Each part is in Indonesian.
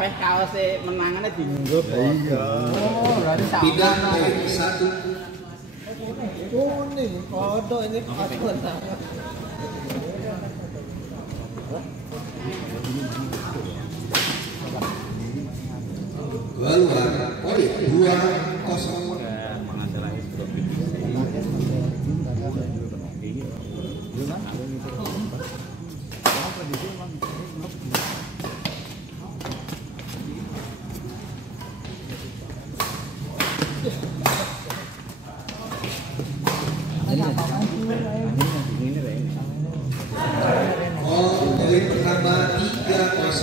Peh kaose menangane dienggo. Iya. Oh, berarti sama. Pindah satu. Kuning, kodok ini paspor. Keluar poin 2-0. Oh, poin pertama 3-0.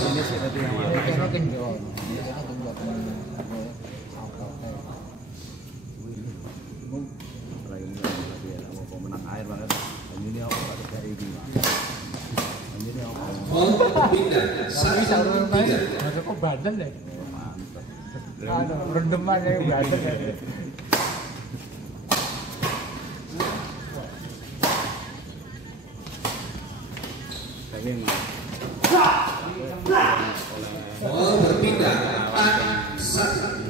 Oh, pindah 1-3. Ada kok badan deh. Ada rendeman ya badan ya. Oh, berpindah 4-1.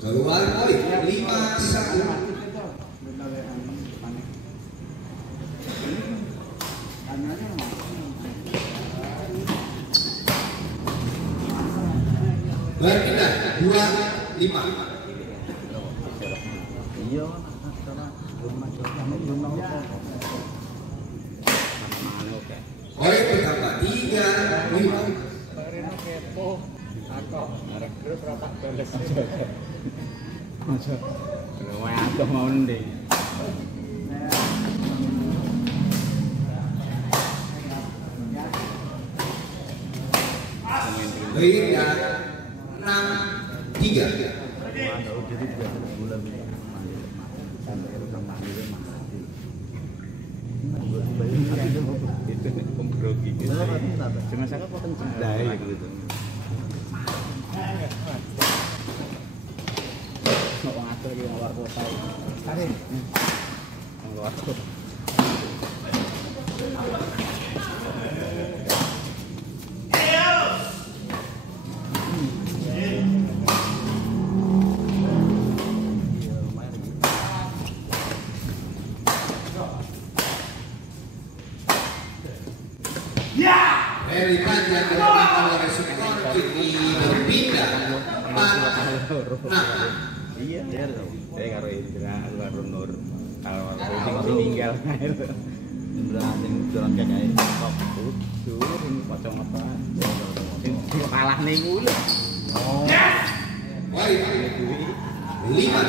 Keluar poin 5-1. Berpindah 2-5. Iya. Poin pertama 3-5. Reno kepo. Aku arek terus ratak bales. Masa. Wah, aku mau ndek. Pindah 6-3. Itu pemgrogi gitu. Cuma saya potong jendai gitu. Mau ngatur lagi luar kota. Tarik. Luar kota. Dari panjang dilakukan oleh skor kini berpindah 4-6. Iya, ya tahu. Saya karo Indra luar nur. Kalau sing tinggal itu. Indra sing jalan kayak top tur ini pocong apa. Sing kalah ning kuwi. Oh. Poin 5. Iya.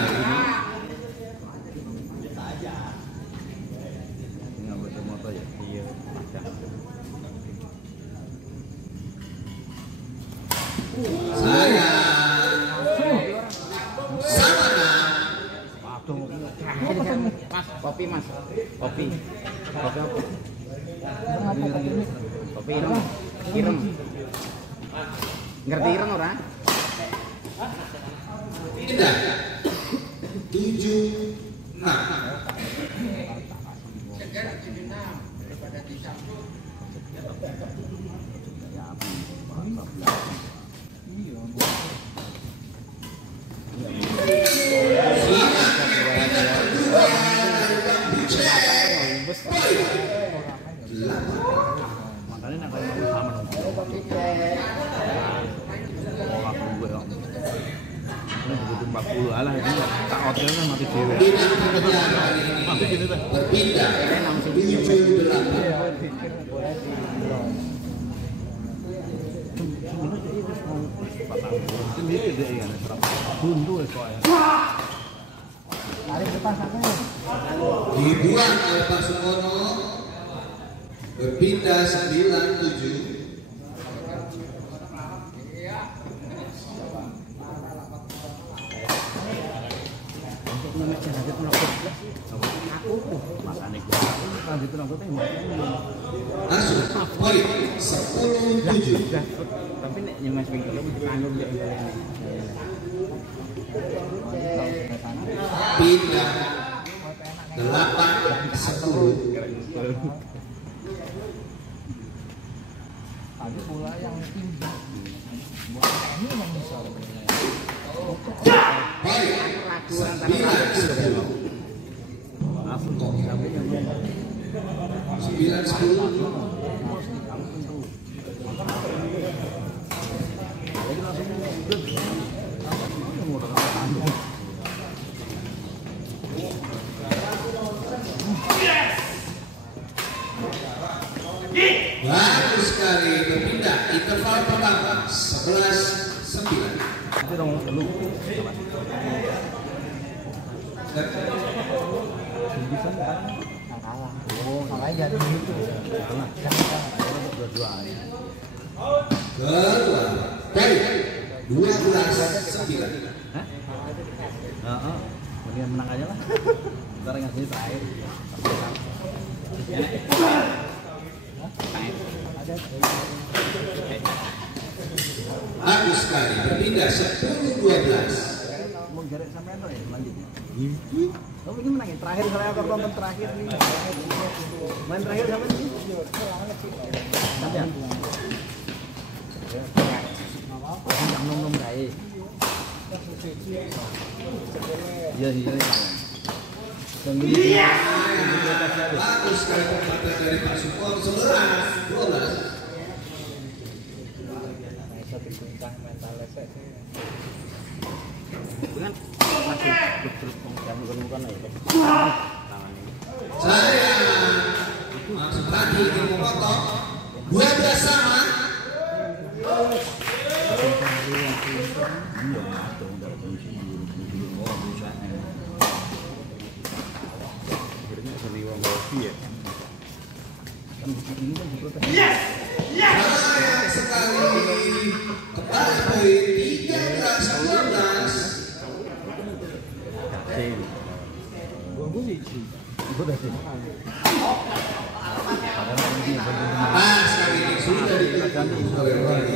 Saya Samana. Mas, kopi mas, kopi apa? Kopi ireng, ngerti ireng ora? Pindah 7-6. Makanya nak kalau sama pola gue dong. Ini begitu 40 alah ini tak hotel kan mati dewe. Mati gini tuh. Berpindah 7-8. Sendiri deh ya, buntu soalnya. Tarik depan sana. Dibuang oleh Pak Sukono. Berpindah 9-7. Masuk poin 10-7. Tapi nek nyemes ping telu ditanggung ya Pindah 8-10. Tadi bola yang tinggi. Bola ini yang bisa. Baik, 9-10. 9-10. Bagus sekali, berpindah interval pertama 11-9. Itu dong lu. Bisa kan? Kalah. Oh, kalah jadi itu. Kalah. Dua-dua ya. Kedua, baik 12-9. Hah? Heeh. Mendingan menang aja lah. Ntar ngasih terakhir. Bagus sekali, berpindah 10-12. Mau jarak sampai apa ya lanjutnya? Kamu ini menangin terakhir saya akan nonton terakhir nih. Main terakhir sama ini. Sampai ya? Jangan nonton baik. Iya iya. Iya. Bagus sekali permainan dari Pak Sukor 11-12. Dengan masih betul bukan ya. Saya maksud tadi ingin memotong 12 sama. Sayang sekali kembali poin 13-12. Nah, sekali ini sudah ditutup oleh Wali.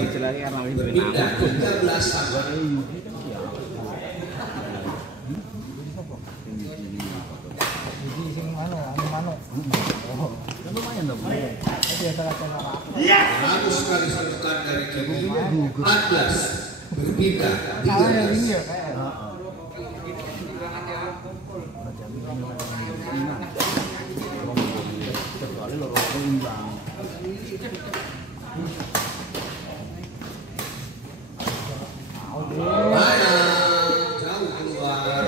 Berpindah 13 sama. Jadi sing anu. Oh, Lumayan dong. Bagus sekali sebutan dari Kimi. 14 berpindah kalah yang ini 13. ya kayak. Kecuali lo imbang. Bayang jauh keluar.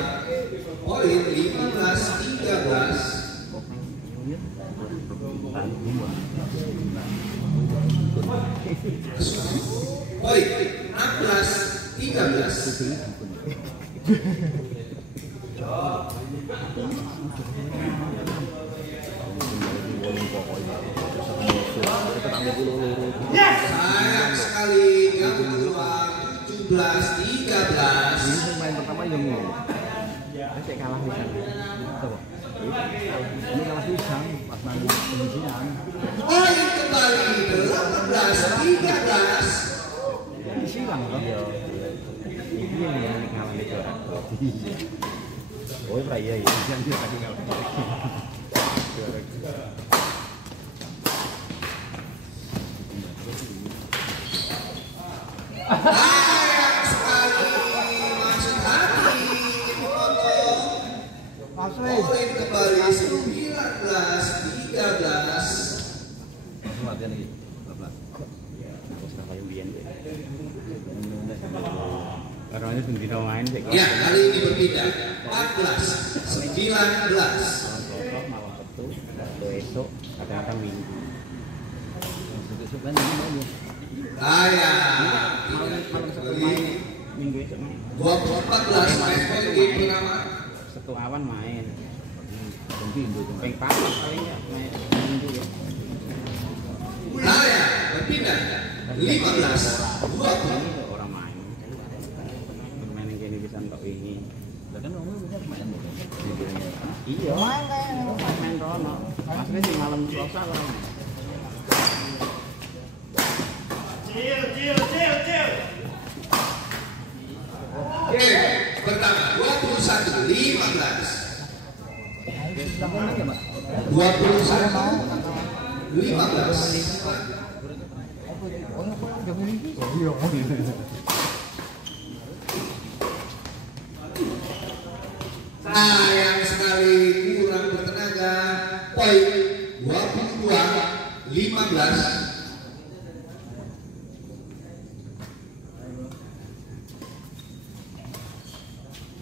Poin 15-13. Poin 16-13. Sayang sekali jauh keluar 17-13. Ini main pertama yang ini. Saya kalah di sana. Ini kalah pisang pas nanti penyisian. Poin kembali 18-13. Silang kan? Iya. Ini yang kalah di sana. Oh iya iya. Yang dia tadi kalah. Sayang sekali masuk hati dipotong. Poin kembali 19-13. Latihan lagi. 12. Karena ini sendiri main sih. Ya, kali ini berbeda. 14-19. Malam Sabtu, Sabtu esok, kadang-kadang Minggu. Besok kan ini mau Malam Sabtu main, Minggu esok main. 14 main poin game pertama. Sabtu awan main. Minggu itu main panas paling ya main Minggu ya. Saya berpindah 15-20. Orang main. Bermain yang gini bisa untuk ini. Kan ngomong bisa main bukan? Iya. Main Rono. Maksudnya di malam Selasa lah. Oke, pertama 21-15. Sayang sekali kurang bertenaga. Poin 22-15.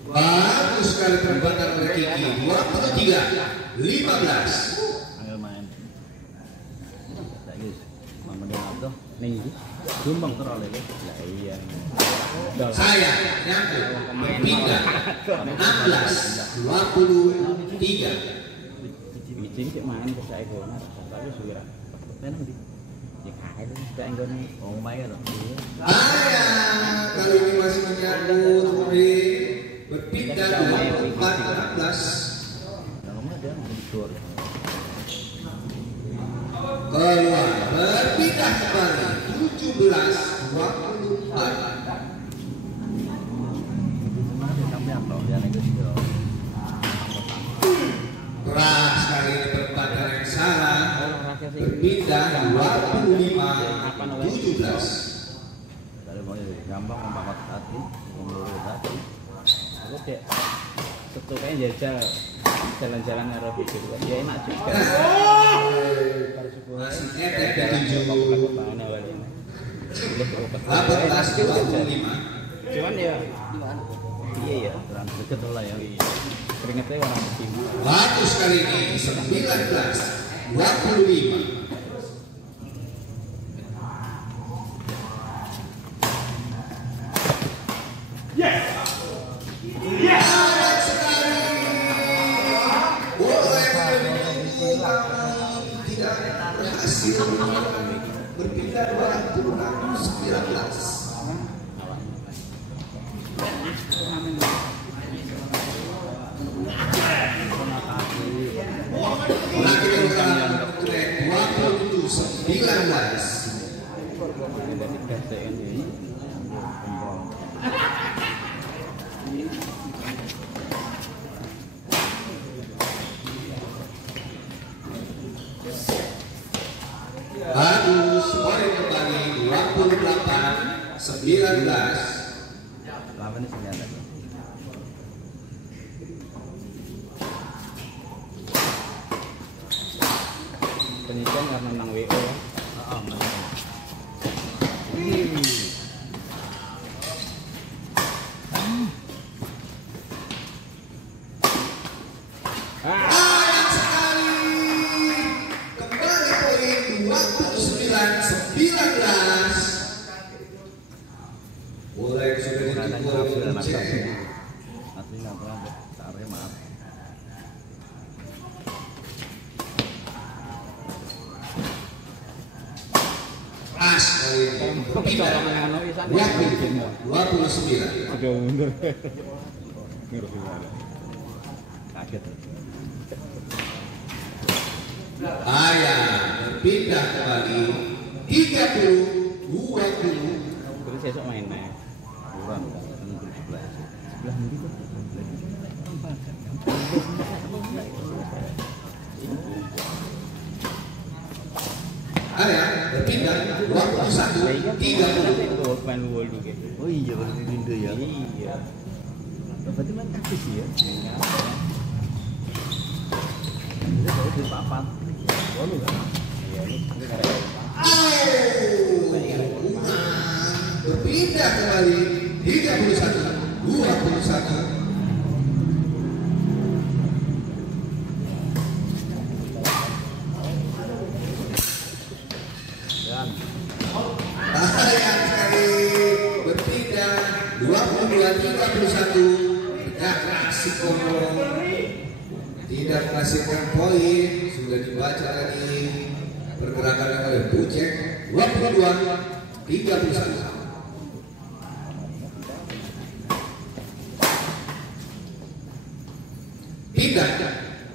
Bagus sekali perempatan oleh Kiki. 23-15. Angel main. Lagi mama dia tuh ning Jombang teroleh. Lah iya. Saya nyambung berpindah 16-23. Bijing sih main ke saya gono, tapi sudah. Tenan di. Ya kae itu sudah enggone. Oh main lho. Kali ini masih menyambut berpindah 24-16. Namanya dia mundur. Keluar berpindah kembali 17-24. Keras sekali ini perempatan yang salah. Berpindah 25-17. Dari mau gampang membangun hati, menurut hati. Aku kayak setu kayak jajal jalan-jalan naro gitu kan. Ya enak juga. Masih etek di 7. Cuman ya iya ya, terang deket lah ya. Keringetnya orang sini. Bagus kali ini 19-25. Berpindah 26-19. Bagus, poin kembali 28-19. Lama nih senjata. Penyidikan karena menang WO ya. Sayang sekali. Kembali poin 29-19. Boleh sudah ditutup. Nanti nggak pernah taruh maaf. Pas kali ini berpindah 29. Sudah mundur. Kaget. Berpindah kembali 30-20. Terus besok main nih. Kurang sebelah nanti tuh. Berpindah 21-30. Main wall juga. Oh iya baru di Indo ya. Iya. Berarti main kaki sih ya. Ini baru di papan. Oh lu kan? Iya ini berpindah kembali 31-21. Sayang sekali berpindah 22-31. Tidak klasiko, tidak menghasilkan poin. Sudah dibaca tadi pergerakan oleh Bucek. 22-31. Pindah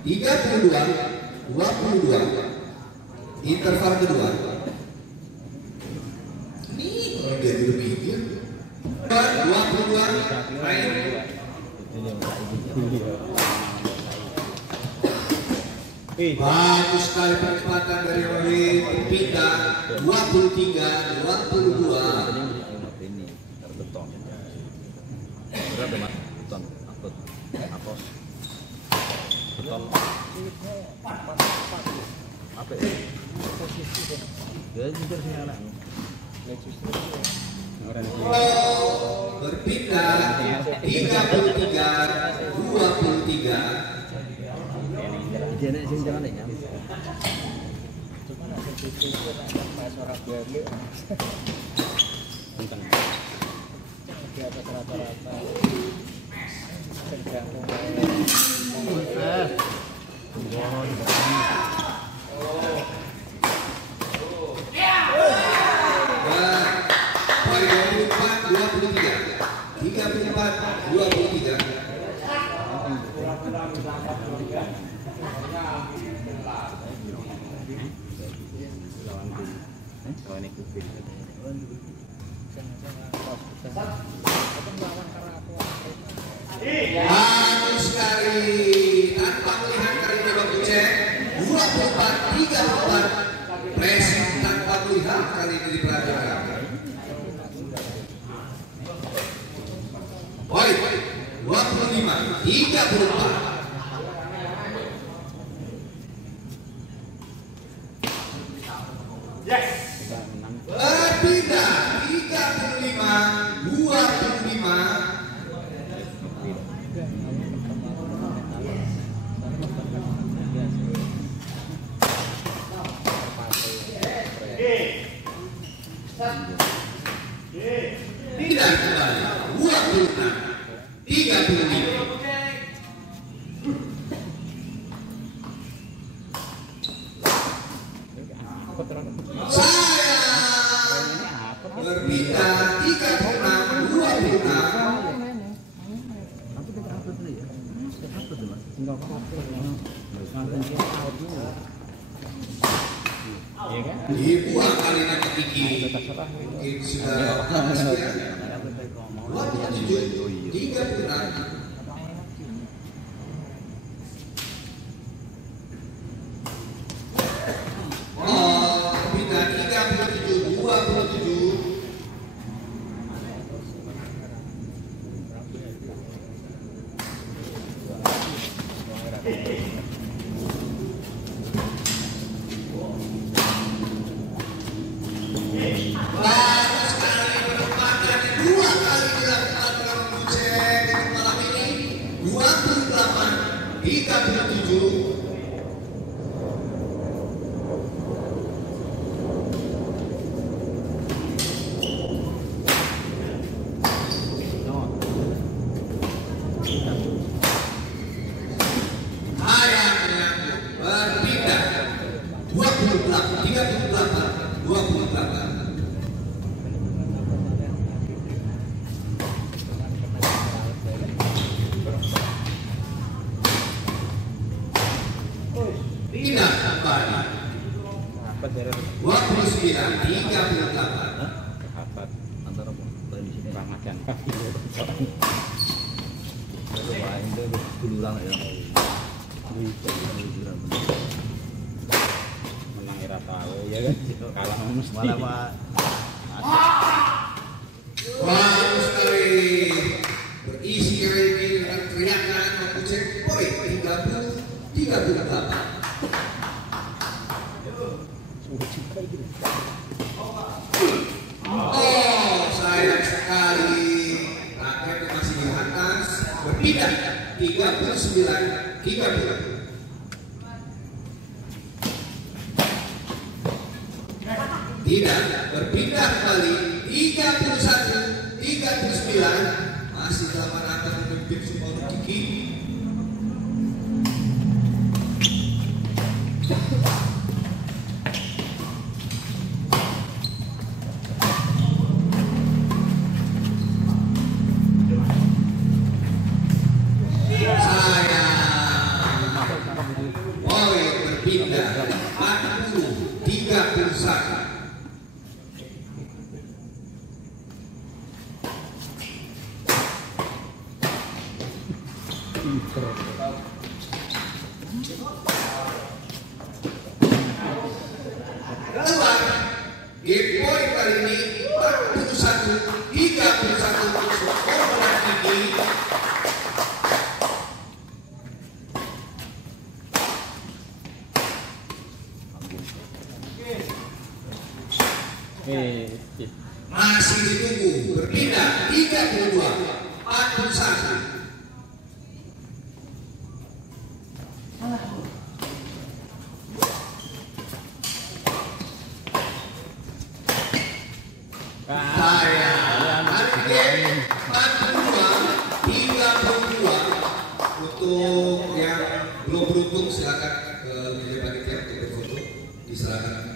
32-22. Interval kedua. Ini kalau dia lebih dia 22 main. Bagus sekali percepatan dari Roy. Pindah 23-22. Ini beton. Berapa mas? Beton, akut, atos, beton. Apa ya? Ya jujur sih anak. Berpindah 33-23. Dia nak sini jangan ya. Tentang di atas rata-rata tergantung Poin 34-23. lawan itu fit. Bagus sekali tanpa melihat kali ini Bang Ucek 24-34. Pressing tanpa melihat kali ini diperhatikan. Poin 25-34. Berpindah 35-25. Tidak kembali 26-35. Berpindah 36-26. Dibuang kali nanti Kiki. Mungkin sudah habis ya. 27-36. Oh, pindah 37-27. Bagus sekali penempatan yang 2 kali dilakukan oleh Bucek malam ini. 28-37. Ayam menyambut berpindah 28-38. Pindah kembali 29-38. Apa antara di sini Ramadan. Lalu main itu duluran ya. Menang era tahu ya kan. Kalah mesti. Malah Bagus sekali berisi kali ini dengan teriakan Bucek. Poin 30-38. Oh, sayang sekali raketnya masih di atas. Berpindah 39-30. Tidak, berpindah kembali 31-39. Masih dalam rangka memimpin Sumono Kiki. Poin berpindah 40-31. Game point kali ini 41-31 untuk Komoran Tinggi. Masih ditunggu, berpindah 32-41. Untuk yang belum beruntung silakan ke meja panitia untuk berfoto, diserahkan